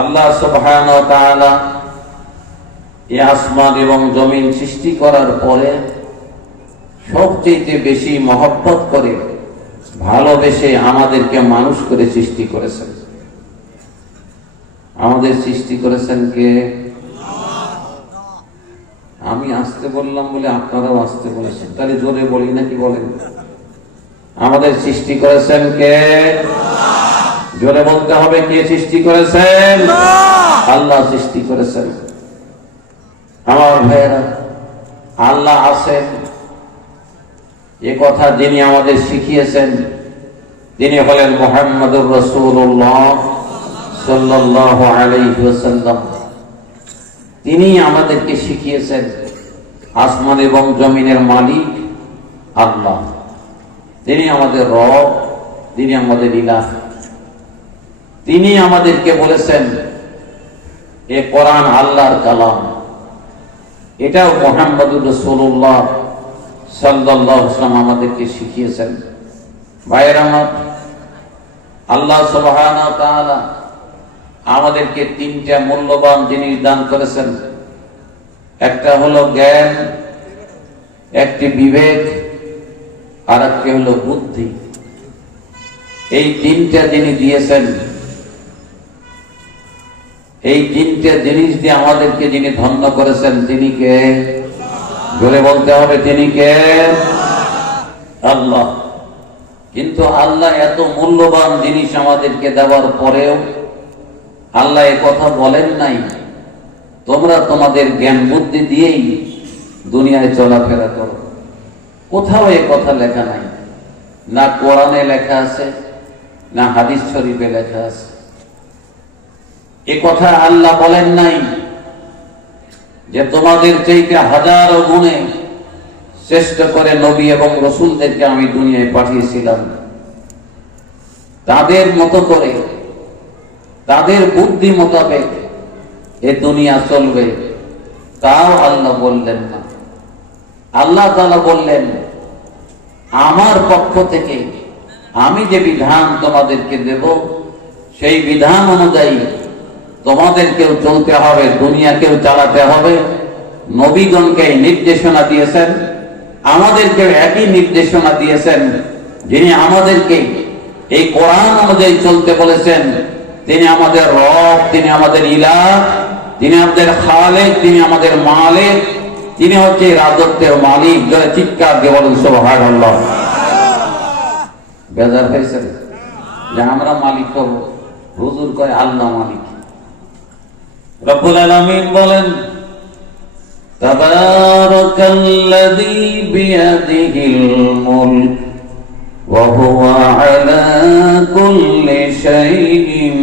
আল্লাহ আসমান এবং জমিন সৃষ্টি করার পরে সবচেয়ে বেশি মহব্বত করে, ভালোবেসে আমাদেরকে মানুষ করে সৃষ্টি করেছেন। আমাদের সৃষ্টি করেছেন কে? আমি আসতে বললাম বলে আপনারাও আসতে বলেছেন। তাহলে জোরে বলি নাকি বলেন? আমাদের সৃষ্টি করেছেন কে? জোরে বলতে হবে কে সৃষ্টি করেছেন? আল্লাহ! সৃষ্টি করেছেন। আমার ভাইয়েরা আল্লাহ আছেন। এ কথা যিনি আমাদের শিখিয়েছেন তিনি হলেন মোহাম্মদুর রসুল্লাহ সাল্লাহ আলাইসাল্লাম তিনি আমাদেরকে শিখিয়েছেন আসমান এবং জমিনের মালিক আল্লাহ। তিনি আমাদের রব তিনি আমাদের ইলাহ। তিনি আমাদেরকে বলেছেন এ কোরআন, আল্লাহর কালাম। এটাও মোহাম্মদুর রসুল্লাহ সাল্লাহ ইসলাম আমাদেরকে শিখিয়েছেন। ভাইয়ের আমার, আল্লাহ সুবহান আমাদেরকে তিনটা মূল্যবান জিনিস দান করেছেন। একটা হলো জ্ঞান, একটি বিবেক আর একটি হলো বুদ্ধি। এই তিনটা যিনি দিয়েছেন এই তিনটে জিনিস দিয়ে আমাদেরকে যিনি ধন্য করেছেন, তিনি কে? জোরে বলতে হবে, তিনি কে? আল্লাহ। কিন্তু আল্লাহ এত মূল্যবান জিনিস আমাদেরকে দেওয়ার পরেও আল্লাহ এ কথা বলেন নাই। তোমরা তোমাদের জ্ঞান বুদ্ধি দিয়েই দুনিয়ায় চলাফেরা করো। কোথাও এ কথা লেখা নাই। না কোরআনে লেখা আছে, না হাদিস শরীফে লেখা আছে। এ কথা আল্লাহ বলেন নাই যে তোমাদের চাইতে হাজারো গুণে শ্রেষ্ঠ করে নবী এবং রসুলদেরকে আমি দুনিয়ায় পাঠিয়েছিলাম। তাদের মতো করে, তাদের বুদ্ধি মোতাবেক এ দুনিয়া চলবে। তাও আল্লাহ বললেন না। আল্লাহ তালা বললেন, আমার পক্ষ থেকে আমি যে বিধান তোমাদেরকে দেব, সেই বিধান অনুযায়ী তোমাদেরকেও চলতে হবে দুনিয়াকেও চালাতে হবে। নবীগণকে নির্দেশনা দিয়েছেন আমাদেরকে একই নির্দেশনা দিয়েছেন, যিনি আমাদেরকে এই কোরআন অনুযায়ী চলতে বলেছেন। তিনি আমাদের রব, তিনি আমাদের ইলা তিনি আমাদের খালেক, তিনি আমাদের মালিক, তিনি হচ্ছে রাজত্বের মালিক, যারা চিৎকার দিয়ে বলেন সোহার আল্লাহ বেজার হয়েছে যে আমরা মালিক হব হুজুর কয়, আল্লাহ মালিক। রব্বুল আলামিন বলেন, তাবারাকাল্লাযী বিয়াদিহিল মুলক, ওয়া হুয়া আলা কুল্লি শাইইন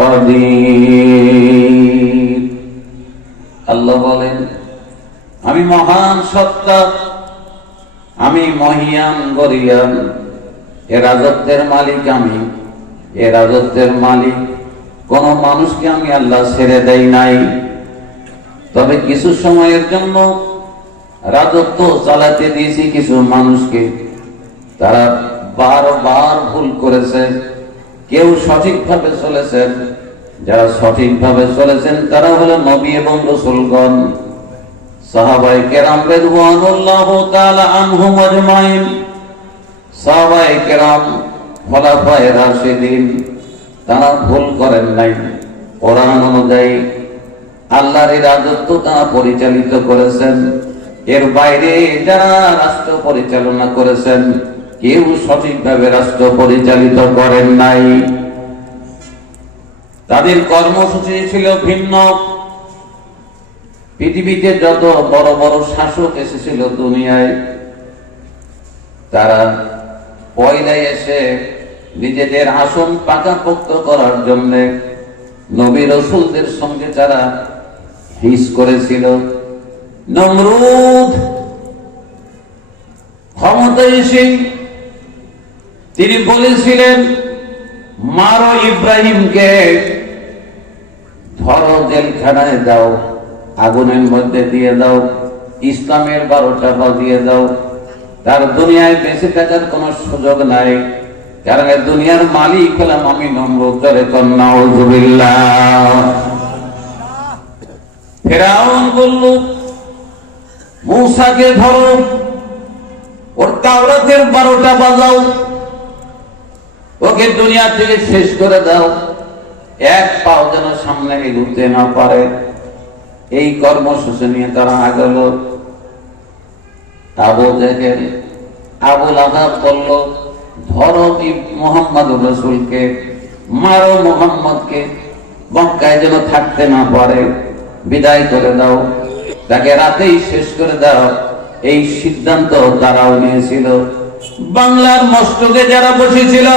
কাদির। আল্লাহ বলেন, আমি মহান সত্তা, আমি মহিয়ান গরিয়ান, এ রাজত্বের মালিক আমি, এ রাজত্বের মালিক কোন মানুষকে আমি আল্লাহ ছেড়ে দেই নাই। তবে কিছু সময়ের জন্য রাজত্ব চালাতে দিয়েছি কিছু মানুষকে। তারা বারবার ভুল করেছে। কেউ সঠিকভাবে চলেছেন। যারা সঠিকভাবে চলেছেন, তারা হলো নবী এবং রসুলগণ। সাহাবাই কেরাম রেদওয়ানুল্লাহ তাআলা আনহুম আজমাইন। সাহাবাই কেরাম খলাফায়ে রাশিদিন। তারা ভুল করেন নাই। কোরআন অনুযায়ী আল্লাহর রাজত্ব তারা পরিচালিত করেছেন। এর বাইরে যারা রাষ্ট্র পরিচালনা করেছেন, কেউ সঠিকভাবে রাষ্ট্র পরিচালিত করেন নাই। তাদের কর্মসূচি ছিল ভিন্ন। পৃথিবীতে যত বড় বড় শাসক এসেছিল দুনিয়ায়, তারা পয়লায় এসে নিজেদের আসন পাকাপোক্ত করার জন্য নবী রসুলদের সঙ্গে যারা হিস করেছিল, নমরুদ ক্ষমতা এসে তিনি বলেছিলেন, মারো ইব্রাহিমকে, ধরো জেলখানায় দাও, আগুনের মধ্যে দিয়ে দাও, ইসলামের বারোটা দিয়ে দাও, তার দুনিয়ায় বেঁচে থাকার কোন সুযোগ নাই। কারণ দুনিয়ার মালিক হলাম, আমি নম্রত জোরে কন্যা ফেরাউন বলল, মূসাকে ধরো, ওর তাওরাতের বারোটা বাজাও। ওকে দুনিয়া থেকে শেষ করে দাও। এক পাও যেন সামনে এগুতে না পারে। এই কর্মসূচি নিয়ে তারা আগল। আবু দেখেন আবুল আহাব বলল ধরো মোহাম্মদ রসুলকে মারো মোহাম্মদকে মক্কায় যেন থাকতে না পারে বিদায় করে দাও তাকে রাতেই শেষ করে দাও এই সিদ্ধান্ত তারাও নিয়েছিল। বাংলার মস্তকে যারা বসেছিল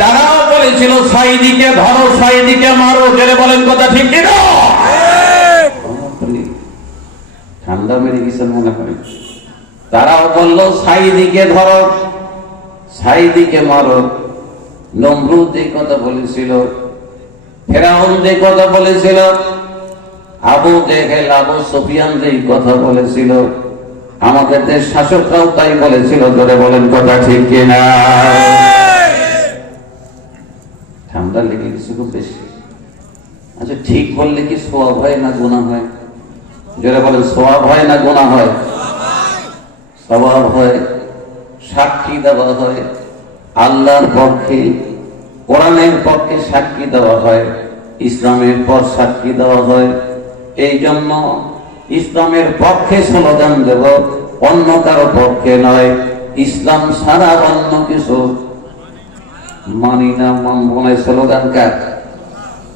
তারাও বলেছিল সাইদিকে ধরো সাইদিকে মারো জেনে বলেন কথা ঠিক কিনা? ঠান্ডা মেরে গেছে মনে হয় তারাও বলল সাইদিকে ধরো। সাইদিকে মারো। নমরুদ এই কথা বলেছিল, ফেরাউন যে কথা বলেছিল, আবু দেখেল আবু সুফিয়ান যে কথা বলেছিল আমাদের দেশ শাসকরাও তাই বলেছিল, ধরে বলেন কথা ঠিক কিনা? ঠান্ডা লেগে গেছে খুব বেশি। আচ্ছা ঠিক বললে কি সোয়াব হয় না গুণা হয়? যারা বলেন, সোয়াব হয় না গুণা হয়? স্বভাব হয়। সাক্ষী দেওয়া হয়, আল্লাহর পক্ষে, কোরআনের পক্ষে সাক্ষী দেওয়া হয়, ইসলামের পর সাক্ষী দেওয়া হয়। এই জন্য ইসলামের পক্ষে স্লোগান দেব, অন্য কারও পক্ষে নয়। ইসলাম ছাড়া অন্য কিছু মানি না, মানব স্লোগান কার?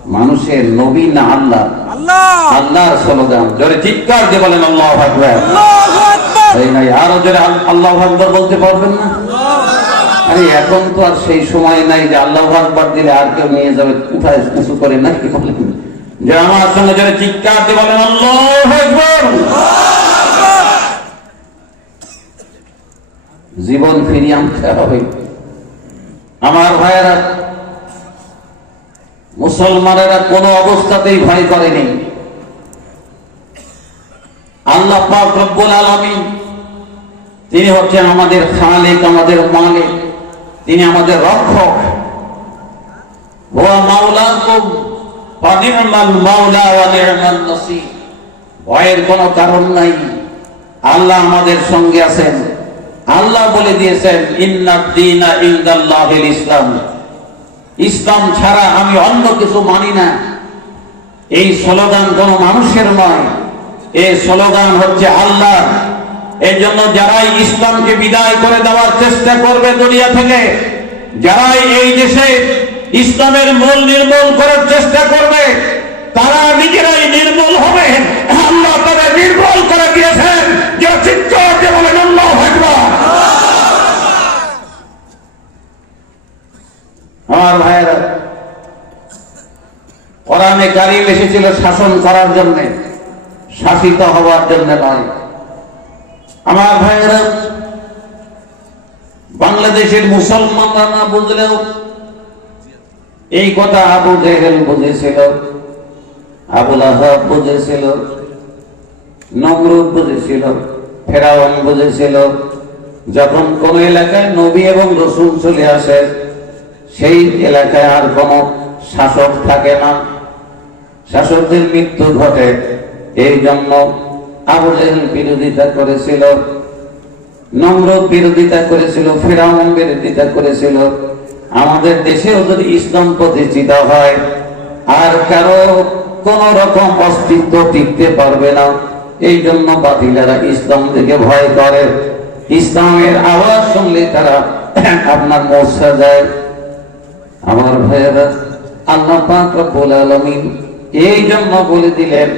মানুষের নবী না আল্লাহ? আল্লাহ! আল্লাহর স্লোগান। জোরে চিৎকার দিয়ে বলেন আল্লাহ আকবার। এই নাই আরও জোরে আল্লাহ আকবার বলতে পারবেন না? আরে এখন তো আর সেই সময় নাই যে আল্লাহ আকবার দিলে আর কেউ নিয়ে যাবে উঠায় কিছু করে না কি বলেন? যে আমার সঙ্গে জোরে চিৎকার দিয়ে বলেন আল্লাহ আকবার! জীবন ফিরিয়ে আনতে হবে। আমার ভাইয়েরা মুসলমানেরা কোনো অবস্থাতেই ভয় করেনি। আল্লাহ আলামিন, তিনি হচ্ছেন আমাদের খালিক, আমাদের মালিক, তিনি আমাদের রক্ষক। ভয়ের কোনো কারণ নাই। আল্লাহ আমাদের সঙ্গে আছেন। আল্লাহ বলে দিয়েছেন দীনা ইসলাম। ইসলাম ছাড়া আমি অন্য কিছু মানি না। এই স্লোগান কোন মানুষের নয়। এই স্লোগান হচ্ছে আল্লাহ এই জন্য যারাই ইসলামকে বিদায় করে দেওয়ার চেষ্টা করবে দুনিয়া থেকে, যারাই এই দেশে ইসলামের মূল নির্মূল করার চেষ্টা করবে, তারা নিজেরাই নির্মূল হবে। আল্লাহ তাদের নির্মূল করে দিয়েছেন। যে চিৎকার দিয়ে বলেন আল্লাহ আকবার আমার ভাইয়েরা, কোরআনে কারিম এসেছিল শাসন করার জন্য, শাসিত হওয়ার জন্য নয়। আমার ভাইয়েরা, বাংলাদেশের মুসলমানরা না বুঝলেও এই কথা আবু জেহেল বুঝেছিল আবুল আহাব বুঝেছিল, নমরুদ বুঝেছিল ফেরাওয়ান বুঝেছিল। যখন কোন এলাকায় নবী এবং রসুল চলে আসে সেই এলাকায় আর কোনো শাসক থাকে না। শাসকদের মৃত্যু ঘটে। এই জন্য আবু বিরোধিতা করেছিল, নমরুদ বিরোধিতা করেছিল, ফেরাউন বিরোধিতা করেছিল। আমাদের দেশেও যদি ইসলাম প্রতিষ্ঠিত হয়, আর কারও কোন রকম অস্তিত্ব টিকতে পারবে না। এই জন্য বাতিলেরা ইসলাম থেকে ভয় করে। ইসলামের আওয়াজ শুনলে তারা আপনার মোর্চা যায়। আমার ভাইয়েরা আল্লাহ পাক রব্বুল আলামিন এই জন্য বলে দিলেন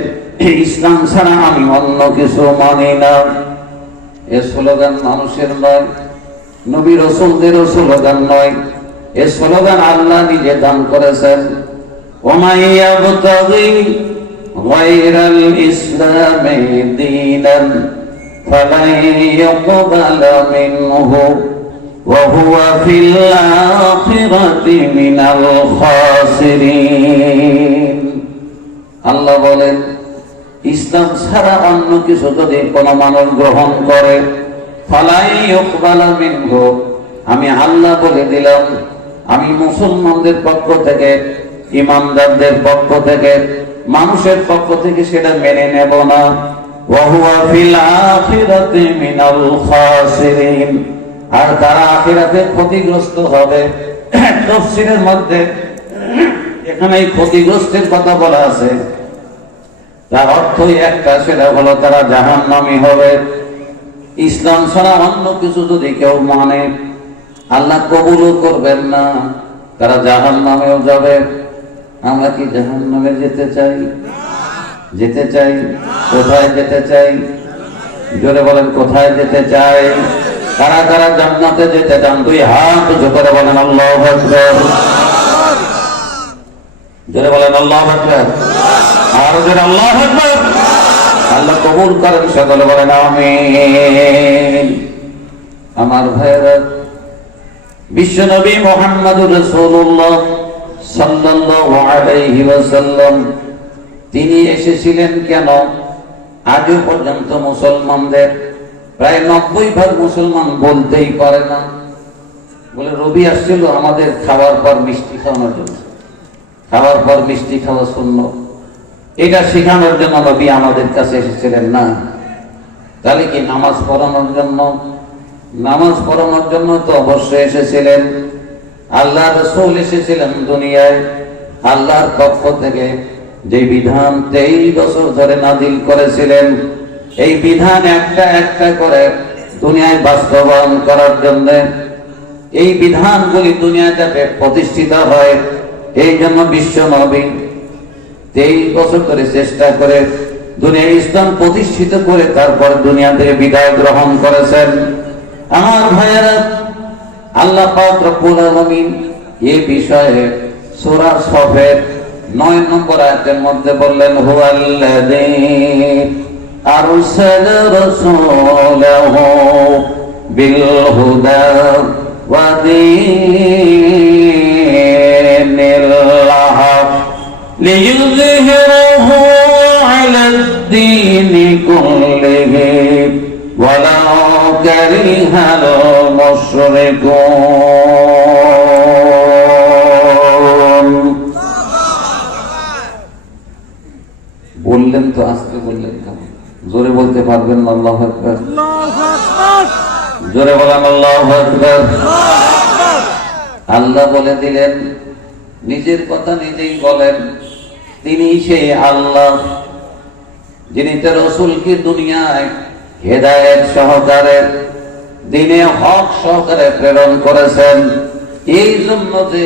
ইসলাম ছাড়া আমি অন্য কিছু মানি না এ স্লোগান মানুষের নয় নবী রসুলদেরও স্লোগান নয় এ স্লোগান আল্লাহ নিজে দান করেছেন ومن يبتغي غير الإسلام دينا فلن يقبل منه وهو في الآخرة من الخاسرين আল্লাহ বলেন ইসলাম ছাড়া অন্য কিছু যদি কোনো মানুষ গ্রহণ করে ফালাই ইকবালা মিনহু আমি আল্লাহ বলে দিলাম আমি মুসলমানদের পক্ষ থেকে ইমানদারদের পক্ষ থেকে মানুষের পক্ষ থেকে সেটা মেনে নেব না ওয়াহুয়া ফিল আখিরাতি মিনাল খাসিরিন আর তারা আখিরাতে ক্ষতিগ্রস্ত হবে তফসিরের মধ্যে এখানে এই ক্ষতিগ্রস্তের কথা বলা আছে। তার অর্থই একটা, সেটা হলো তারা জাহান্নামী হবে। ইসলাম ছাড়া অন্য কিছু যদি কেউ মানে আল্লাহ কবুলও করবেন না, তারা জাহান নামেও যাবে। আমরা কি জাহান নামে যেতে চাই? যেতে চাই? কোথায় যেতে চাই? জোরে বলেন, কোথায় যেতে চাই? কারা কারা জান্নাতে যেতে চান, দুই হাত করে বলেন আল্লাহ জোরে বলেন আল্লাহ আর জোরে আল্লাহ আল্লাহ কবুল করেন, সকলে বলেন আমিন। আমার ভাইয়েরা বিশ্বনবী মোহাম্মদুর রাসূলুল্লাহ সাল্লাল্লাহু আলাইহি ওয়াসাল্লাম, তিনি এসেছিলেন কেন? আজও পর্যন্ত মুসলমানদের প্রায় নব্বই ভাগ মুসলমান বলতেই পারে না। বলে, রবি আসছিল আমাদের খাওয়ার পর মিষ্টি খাওয়ানোর জন্য। খাওয়ার পর মিষ্টি খাওয়া শূন্য। এটা শেখানোর জন্য রবি আমাদের কাছে এসেছিলেন না। তাহলে কি নামাজ পড়ানোর জন্য? নামাজ পড়ানোর জন্য তো অবশ্যই এসেছিলেন। আল্লাহ রসুল এসেছিলেন দুনিয়ায়। আল্লাহর পক্ষ থেকে যে বিধান তেইশ বছর ধরে নাজিল করেছিলেন এই বিধান একটা একটা করে দুনিয়ায় বাস্তবায়ন করার জন্য এই বিধানগুলি দুনিয়া যাতে প্রতিষ্ঠিত হয়। এই জন্য বিশ্ব নবী তেইশ বছর ধরে চেষ্টা করে দুনিয়া ইসলাম প্রতিষ্ঠিত করে তারপর দুনিয়া থেকে বিদায় গ্রহণ করেছেন। আমার ভাইয়েরা, আল্লাহ পাক রব্বুল আলামিন বিষয়ে সূরা সফের নয় নম্বর আয়াতের মধ্যে বললেন, হুয়াল্লাযী أرسل رسوله بالهدى ودين الحق ليظهره على الدين كله ولو كره المشركون পারবেন না আল্লাহ আকবার। জোরে বলেন আল্লাহ আকবার। আল্লাহ বলে দিলেন নিজের কথা নিজেই বলেন তিনি সেই আল্লাহ যিনি তার রসুলকে দুনিয়ায় হেদায়েত সহকারে দিনে হক সহকারে প্রেরণ করেছেন। এই জন্য যে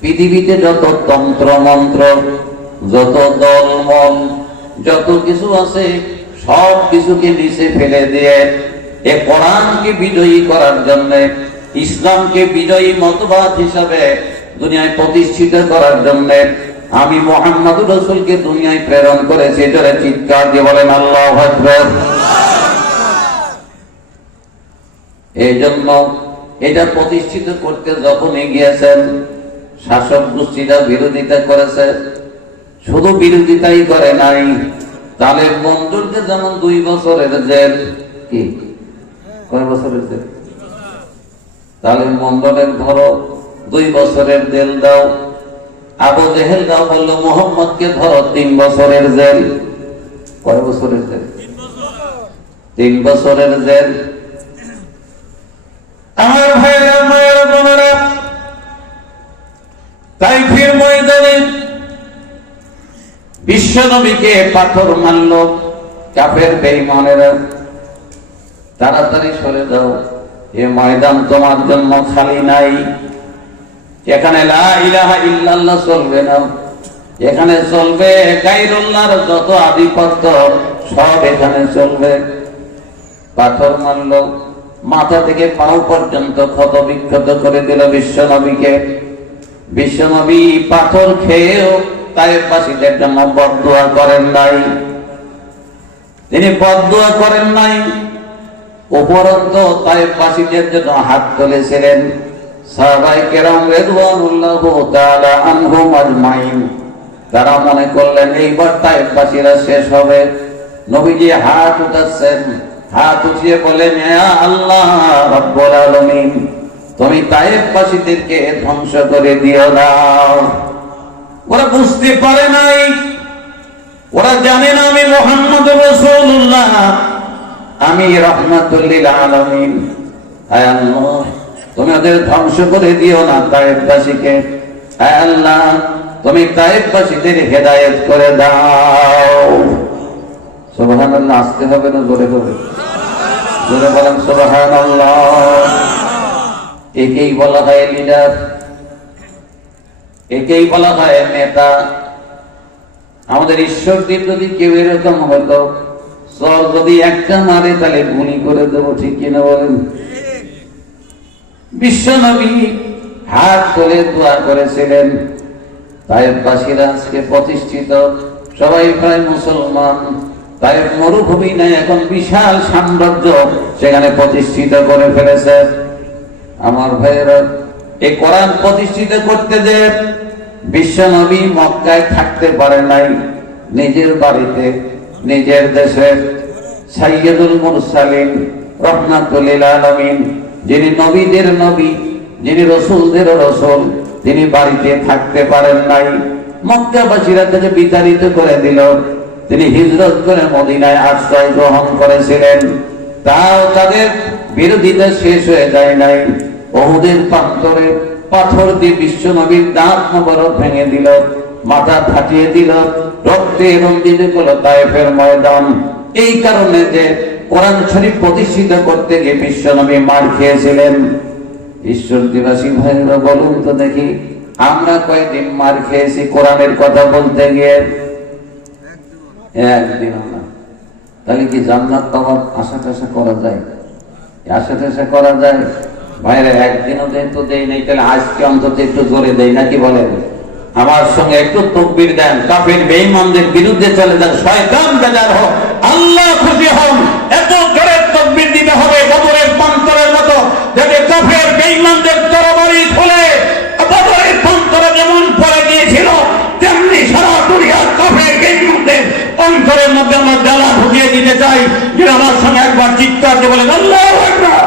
পৃথিবীতে যত তন্ত্র মন্ত্র যত দলমল যত কিছু আছে সব কিছুকে নিচে ফেলে দিয়ে এ কোরআনকে বিজয়ী করার জন্য, ইসলামকে বিজয়ী মতবাদ হিসাবে দুনিয়ায় প্রতিষ্ঠিত করার জন্য আমি মোহাম্মদ রসুলকে দুনিয়ায় প্রেরণ করেছি। জোরে চিৎকার দিয়ে বলেন, আল্লাহ এই জন্য এটা প্রতিষ্ঠিত করতে যখন এগিয়েছেন, শাসক গোষ্ঠীরা বিরোধিতা করেছে। শুধু বিরোধিতাই করে নাই তাহলে মঞ্জুরকে যেমন দুই বছরের জেল, কি? কয় বছরের জেল? তাহলে মন্ডলের ধরো, দুই বছরের জেল দাও। আবু জেহেল দাও বলল, মোহাম্মদকে ধরো, তিন বছরের জেল। কয় বছরের জেল? তিন বছরের জেল। আমার ভাইরা, মায়ের, বোনেরা তাই ফির ময়দানে বিশ্ব নবীকে পাথর মারল, কাফের বেঈমানেরা, তাড়াতাড়ি সরে যাও, এ ময়দান তোমার জন্য খালি নাই। এখানে চলবে না। এখানে চলবে গাইরুল্লাহর যত আধিপত্য, সব এখানে চলবে। পাথর মারল, মাথা থেকে পাও পর্যন্ত ক্ষত বিক্ষত করে দিল বিশ্ব নবীকে বিশ্ব নবী পাথর খেয়েও পাশিদের জন্য বদুয়া করেন নাই। তিনি বদুয়া করেন নাই, উপরন্ত পাশিদের জন্য হাত তুলেছিলেন। তারা মনে করলেন, এইবার পাশিরা শেষ হবে। নবীজি হাত উঠাচ্ছেন, হাত উঠিয়ে বলেন আল্লাহ রব্বুল আলামিন, তুমি তায়েববাসীদেরকে ধ্বংস করে দিও না। ওরা বুঝতে পারে নাই। ওরা জানে না আমি মোহাম্মদ রসুল্লাহ আমি রহমাতুল্লিল আলমিন। হায় আল্লাহ, তুমি ওদের ধ্বংস করে দিও না তায়েববাসীকে। হায় আল্লাহ, তুমি তায়েববাসীদের হেদায়েত করে দাও। সুবহানাল্লাহ, আসতে হবে না জোরে হবে জোরে বলেন সুবহানাল্লাহ। একেই বলা হয় লিডার একেই বলা হয় নেতা। আমাদের ঈশ্বর ঈশ্বরদীপ যদি কেউ এরকম হতো সর যদি একটা মারে তাহলে গুলি করে দেবো, ঠিক কিনা বলেন? বিশ্বনবী হাত তুলে দোয়া করেছিলেন। তাইবাসীরা আজকে প্রতিষ্ঠিত। সবাই প্রায় মুসলমান। তাই মরুভূমি নাই এখন বিশাল সাম্রাজ্য সেখানে প্রতিষ্ঠিত করে ফেলেছে। আমার ভাইয়েরা এই কোরআন প্রতিষ্ঠিত করতে যে বিশ্বনবী মক্কায় থাকতে পারে নাই, নিজের বাড়িতে, নিজের দেশে সাইয়্যিদুল মুরসালিন রহমাতুল্লিল আলামিন, যিনি নবীদের নবী, যিনি রসুলদের রসুল, তিনি বাড়িতে থাকতে পারেন নাই। মক্কাবাসীরা তাকে বিতাড়িত করে দিল। তিনি হিজরত করে মদিনায় আশ্রয় গ্রহণ করেছিলেন। তাও তাদের বিরোধিতা শেষ হয়ে যায় নাই। বহুদের প্রান্তরে পাথর দিয়ে বিশ্ব নবীর দাঁত মোবারক ভেঙে দিল, মাথা ফাটিয়ে দিল, রক্তে রঞ্জিত করল তাইফের ময়দান। এই কারণে যে কোরআন শরীফ প্রতিষ্ঠিত করতে গিয়ে বিশ্ব নবী মার খেয়েছিলেন। ঈশ্বর দিবাসী ভাইরা বলুন তো দেখি, আমরা কয়েকদিন মার খেয়েছি কোরআনের কথা বলতে গিয়ে? একদিন তাহলে কি জান্নাত পাওয়ার আশা টাশা করা যায়? আশা টাশা করা যায়? একদিনও দেই নাই, তাহলে আজকে অন্তত একটু জোরে নাকি বলেন? আমার সঙ্গে একটু তকবির দেন, কাফের বেঈমানদের বিরুদ্ধে চলে যান, শয়তান বেজার হোক, আল্লাহ খুশি হন। এত তকবির দিতে হবে, বদরের মতো, যাতে কাফের বেঈমানদের তরবারি খুলে। বদরের যেমন পড়ে গিয়েছিল, তেমনি সারা দুনিয়ার কাফের বেঈমানদের অন্তরের মধ্যে আমরা জ্বালা ঢুকিয়ে দিতে চাই। যে আমার সঙ্গে একবার চিৎকার দিয়ে বলেন, আল্লাহ আকবার!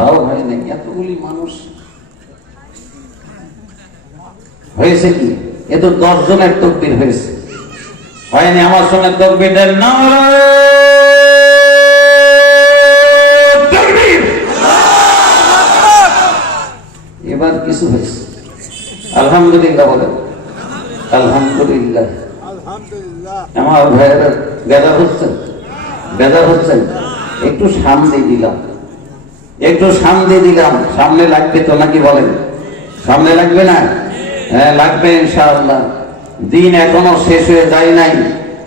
তাও হয় না এতগুলি মানুষ হয়েছে কি? এ তো দশ জনের তকবির হয়েছে। হয়নি আমার সঙ্গে তকবির দেন না এবার কিছু হয়েছে। আলহামদুলিল্লাহ বলেন আলহামদুলিল্লাহ। আমার ভাইয়েরা বেদার হচ্ছেন। বেদার হচ্ছেন। একটু সামনে দিলাম। একটু সামনে দিলাম। সামনে লাগবে তো নাকি বলেন? সামনে লাগবে না? হ্যাঁ লাগবে ইনশাআল্লাহ। দিন এখনও শেষ হয়ে যায় নাই।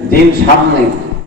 দিন সামনে।